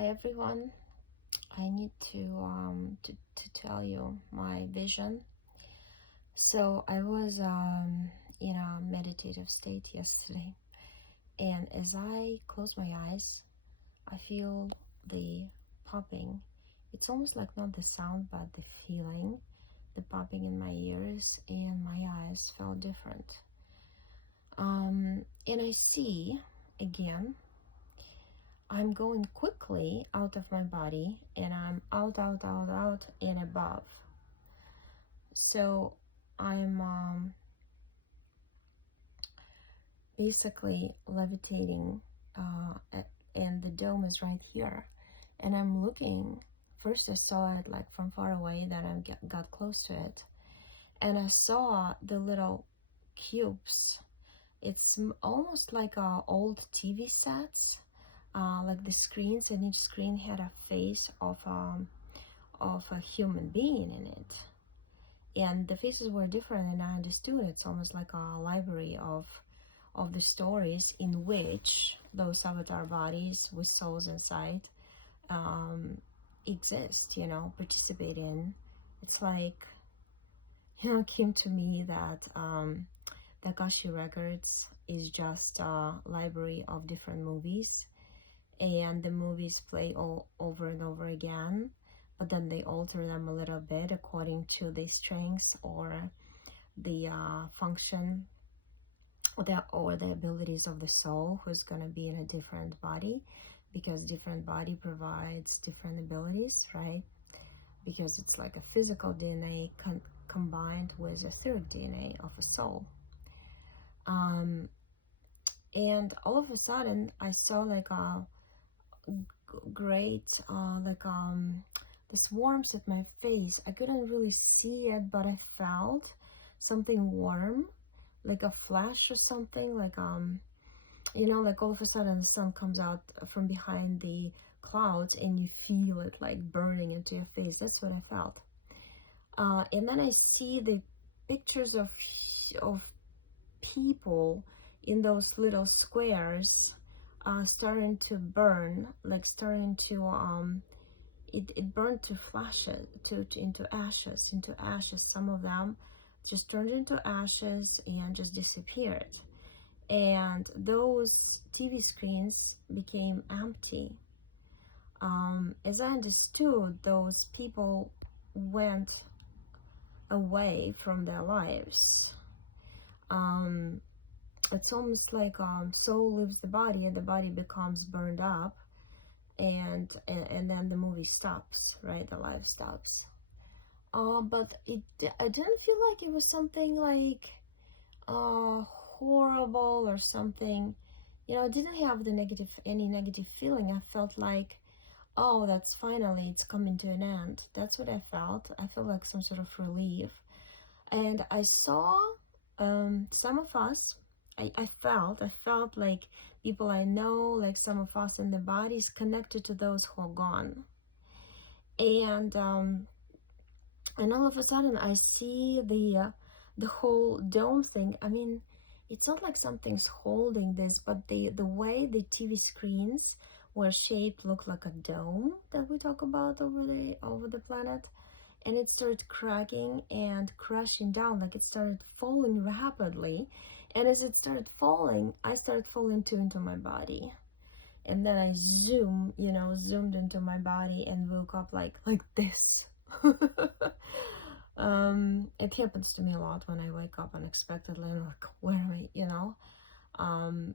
Hi everyone. I need to tell you my vision. So I was in a meditative state yesterday, and as I close my eyes, I feel the popping. It's almost like not the sound, but the feeling, the popping in my ears, and my eyes felt different. And I see again I'm going quickly out of my body, and I'm out and above. So I'm basically levitating, and the dome is right here. And I'm looking. First, I saw it like from far away, then I got close to it, and I saw the little cubes. It's almost like old TV sets. Like the screens, and each screen had a face of a human being in it, and the faces were different, and I understood it's almost like a library of the stories in which those avatar bodies with souls inside um, exist, participate in. It's like, it came to me that the Akashi Records is just a library of different movies, and the movies play all over and over again, but then they alter them a little bit according to the strengths or the function or the abilities of the soul who's going to be in a different body, because different body provides different abilities, right? Because it's like a physical DNA combined with etheric DNA of a soul. And all of a sudden I saw like a great this warmth at my face. I couldn't really see it, but I felt something warm, like a flash or something, like like all of a sudden the sun comes out from behind the clouds and you feel it like burning into your face. That's what I felt. And then I see the pictures of people in those little squares starting to burn, like starting to it burned to flashes, into ashes. Some of them just turned into ashes and just disappeared, and those TV screens became empty. As I understood, those people went away from their lives. It's almost like soul leaves the body and the body becomes burned up, and then the movie stops, right? The life stops. But I didn't feel like it was something like horrible or something. I didn't have any negative feeling. I felt like, oh, that's finally, it's coming to an end. That's what I felt. I felt like some sort of relief. And I saw some of us, I felt like people I know, like some of us in the bodies connected to those who are gone. And all of a sudden I see the whole dome thing. I mean, it's not like something's holding this, but the way the TV screens were shaped look like a dome that we talk about over the planet, and it started cracking and crashing down, like it started falling rapidly. And as it started falling, I started falling too into my body, and then I zoomed into my body and woke up like this. It happens to me a lot when I wake up unexpectedly and I'm like, where am I?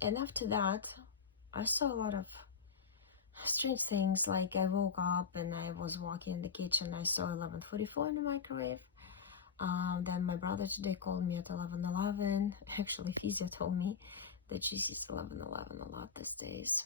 And after that, I saw a lot of strange things. Like I woke up and I was walking in the kitchen. I saw 11:44 in the microwave. Then my brother today called me at 11:11. Actually, Fizia told me that she sees 11:11 a lot these days.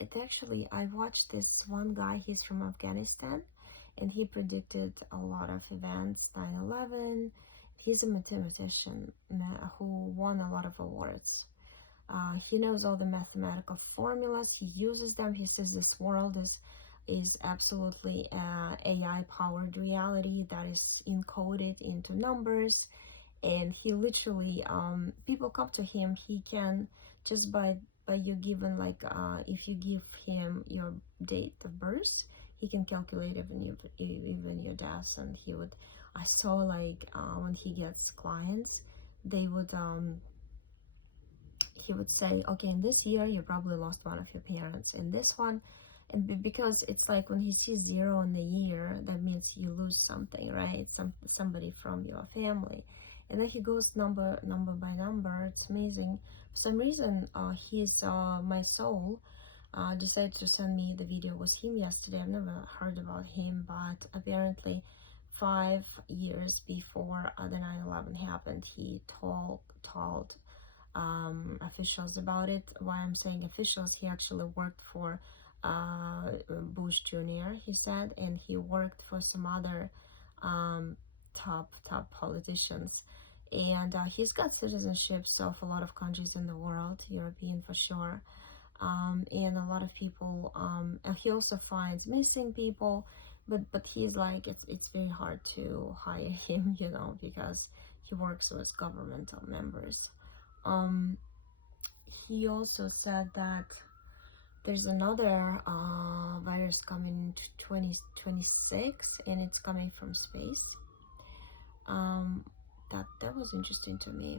It actually, I watched this one guy, he's from Afghanistan, and he predicted a lot of events, 9/11. He's a mathematician who won a lot of awards. He knows all the mathematical formulas, he uses them. He says this world is absolutely AI powered reality that is encoded into numbers, and he literally, people come to him, he can just by you given like, if you give him your date of birth, he can calculate even your deaths. And I saw like, when he gets clients, they would he would say, okay, in this year you probably lost one of your parents, in this one. And because it's like when he sees 0 in the year, that means you lose something, right? Somebody from your family. And then he goes number by number. It's amazing. For some reason, my soul decided to send me the video. It was him yesterday. I've never heard about him, but apparently 5 years before the 9/11 happened, he told officials about it. Why I'm saying officials, he actually worked for Bush Jr., he said, and he worked for some other top politicians. And he's got citizenships of a lot of countries in the world, European for sure. And a lot of people, he also finds missing people, but he's like, it's very hard to hire him, because he works with governmental members. He also said that there's another virus coming in 2026, and it's coming from space. That was interesting to me,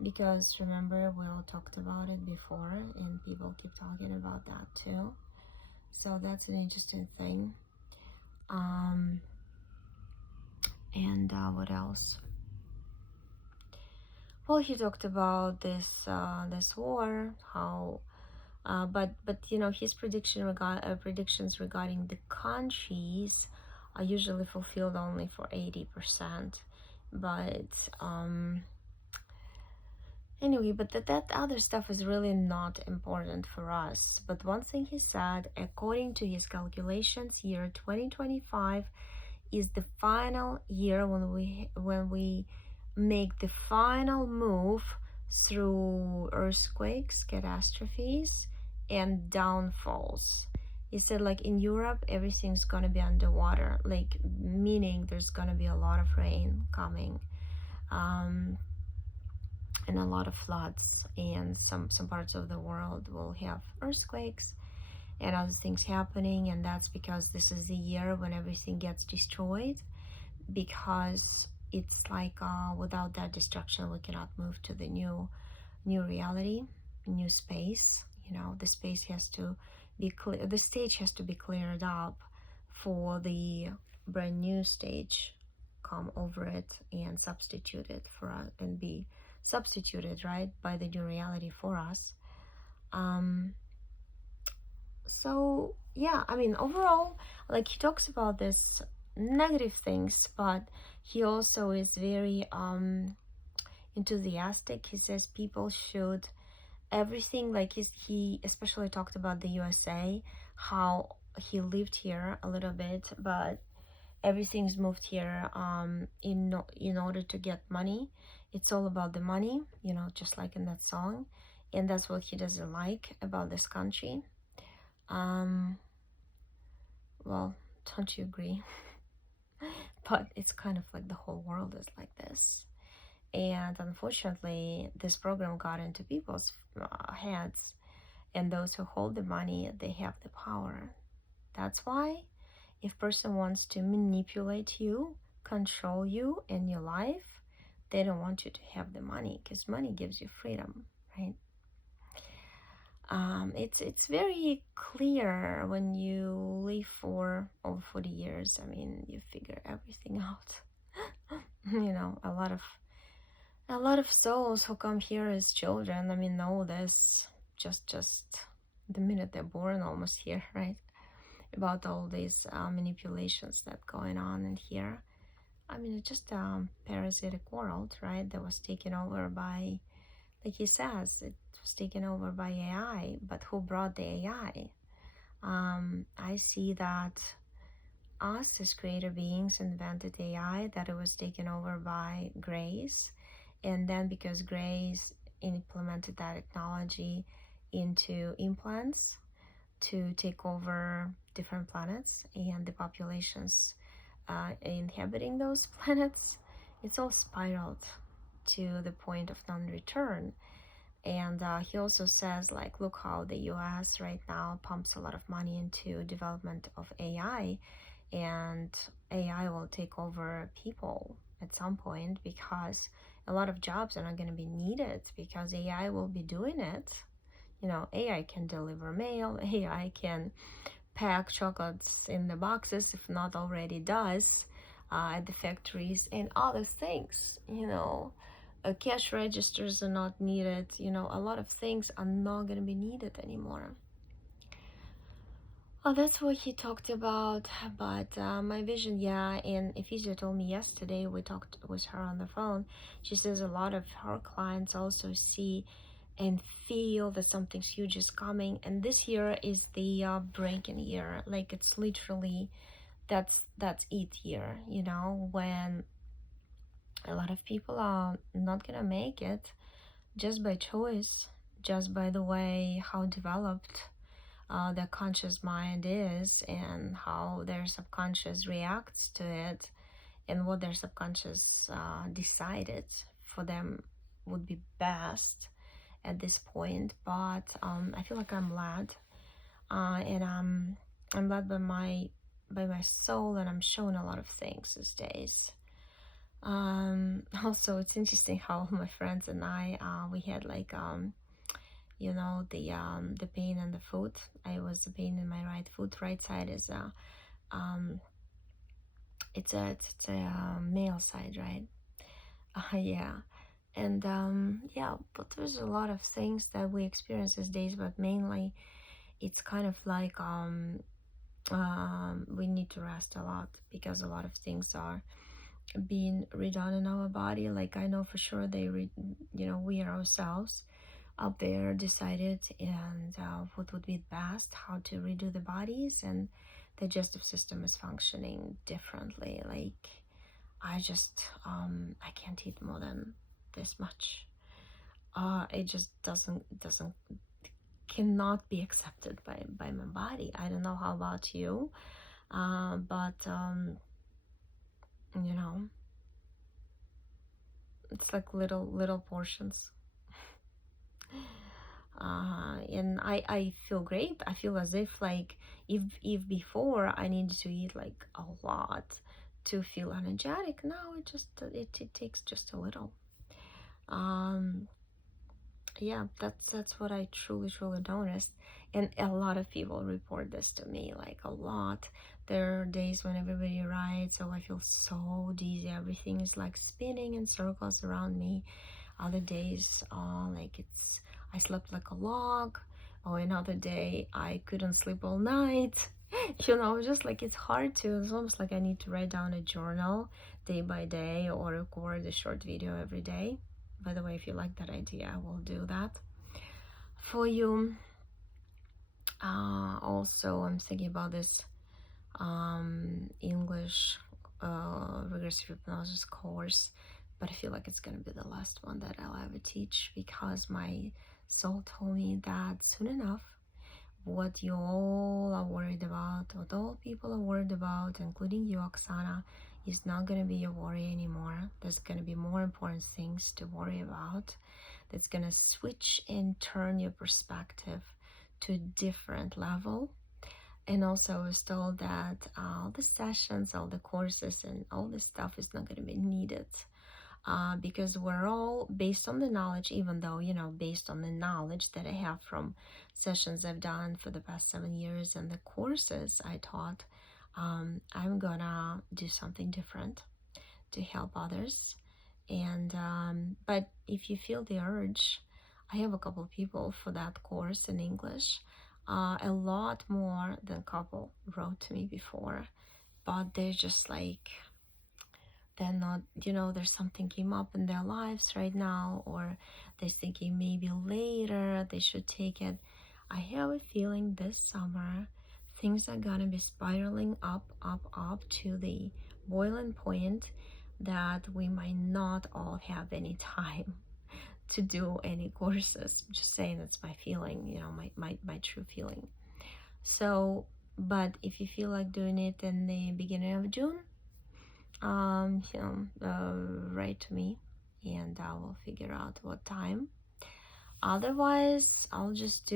because remember, we all talked about it before, and people keep talking about that too. So that's an interesting thing. And what else? Well, he talked about this war, how but his predictions regarding the countries are usually fulfilled only for 80%. But anyway, but that other stuff is really not important for us. But one thing he said, according to his calculations, year 2025 is the final year when we make the final move through earthquakes, catastrophes, and downfalls. He said, like, in Europe, everything's gonna be underwater, like, meaning there's gonna be a lot of rain coming, and a lot of floods, and some parts of the world will have earthquakes and other things happening. And that's because this is the year when everything gets destroyed, because it's like, without that destruction we cannot move to the new reality, new space. The space has to be clear, the stage has to be cleared up for the brand new stage come over it and substitute it for us, and be substituted, right, by the new reality for us. So yeah, I mean, overall, like, he talks about this negative things, but he also is very enthusiastic. He says people should everything, like, he especially talked about the USA, how he lived here a little bit, but everything's moved here in order to get money. It's all about the money, just like in that song. And that's what he doesn't like about this country. Well, don't you agree? But it's kind of like the whole world is like this. And unfortunately, this program got into people's heads, and those who hold the money, they have the power. That's why if person wants to manipulate you, control you in your life, they don't want you to have the money, because money gives you freedom, right? It's very clear when you live for over 40 years. I mean, you figure everything out. A lot of souls who come here as children, I mean, know this just the minute they're born, almost here, right? About all these manipulations that going on in here. I mean, it's just a parasitic world, right? That was taken over by, like he says, it was taken over by AI. But who brought the AI? I see that us as creator beings invented AI, that it was taken over by Grace. And then because Grace implemented that technology into implants to take over different planets and the populations inhabiting those planets, it's all spiraled to the point of non-return. And he also says, like, look how the US right now pumps a lot of money into development of AI, and AI will take over people at some point because a lot of jobs are not going to be needed because AI will be doing it. You know, AI can deliver mail, AI can pack chocolates in the boxes, if not already does, at the factories, and other things, you know. Cash registers are not needed, you know, a lot of things are not going to be needed anymore. Well, that's what he talked about, but my vision, yeah, and Ephesia told me yesterday, we talked with her on the phone, she says a lot of her clients also see and feel that something huge is coming, and this year is the break-in year. Like, it's literally, that's it year, you know, when a lot of people are not gonna make it just by choice, just by the way how developed their conscious mind is and how their subconscious reacts to it, and what their subconscious decided for them would be best at this point. But I feel like I'm led, and I'm led by my soul, and I'm shown a lot of things these days. Also, it's interesting how my friends and I, we had like you know, the pain in the foot. I was the pain in my right foot. Right side is um it's a male side, right? Yeah. And yeah, but there's a lot of things that we experience these days, but mainly it's kind of like we need to rest a lot because a lot of things are being redone in our body. Like, I know for sure you know, we ourselves out there decided, and what would be best, how to redo the bodies, and the digestive system is functioning differently. Like, I can't eat more than this much. It just doesn't cannot be accepted by my body. I don't know how about you, but you know, it's like little portions. And I feel great. I feel as if, like, if before I needed to eat like a lot to feel energetic, now it takes just a little. um yeah, that's what I truly noticed, and a lot of people report this to me, like a lot. There are days when everybody rides, so I feel so dizzy, everything is like spinning in circles around me. Other days, like I slept like a log, or another day I couldn't sleep all night. You know, just like it's hard to, it's almost like I need to write down a journal day by day or record a short video every day. By the way, if you like that idea, I will do that for you. Also, I'm thinking about this English regressive hypnosis course, but I feel like it's gonna be the last one that I'll ever teach, because my soul told me that soon enough, what you all are worried about, what all people are worried about, including you, Oksana, is not gonna be your worry anymore. There's gonna be more important things to worry about. That's gonna switch and turn your perspective to a different level. And also, I was told that all the sessions, all the courses, and all this stuff is not going to be needed, because we're all based on the knowledge, even though, you know, based on the knowledge that I have from sessions I've done for the past 7 years and the courses I taught, I'm gonna do something different to help others. And but if you feel the urge, I have a couple of people for that course in English. A lot more than couple wrote to me before, but they're just like, they're not, you know, there's something came up in their lives right now, or they're thinking maybe later they should take it. I have a feeling this summer things are gonna be spiraling up to the boiling point that we might not all have any time to do any courses. I'm just saying, that's my feeling, you know, my true feeling. So, but if you feel like doing it in the beginning of June, write to me, and I will figure out what time. Otherwise, I'll just do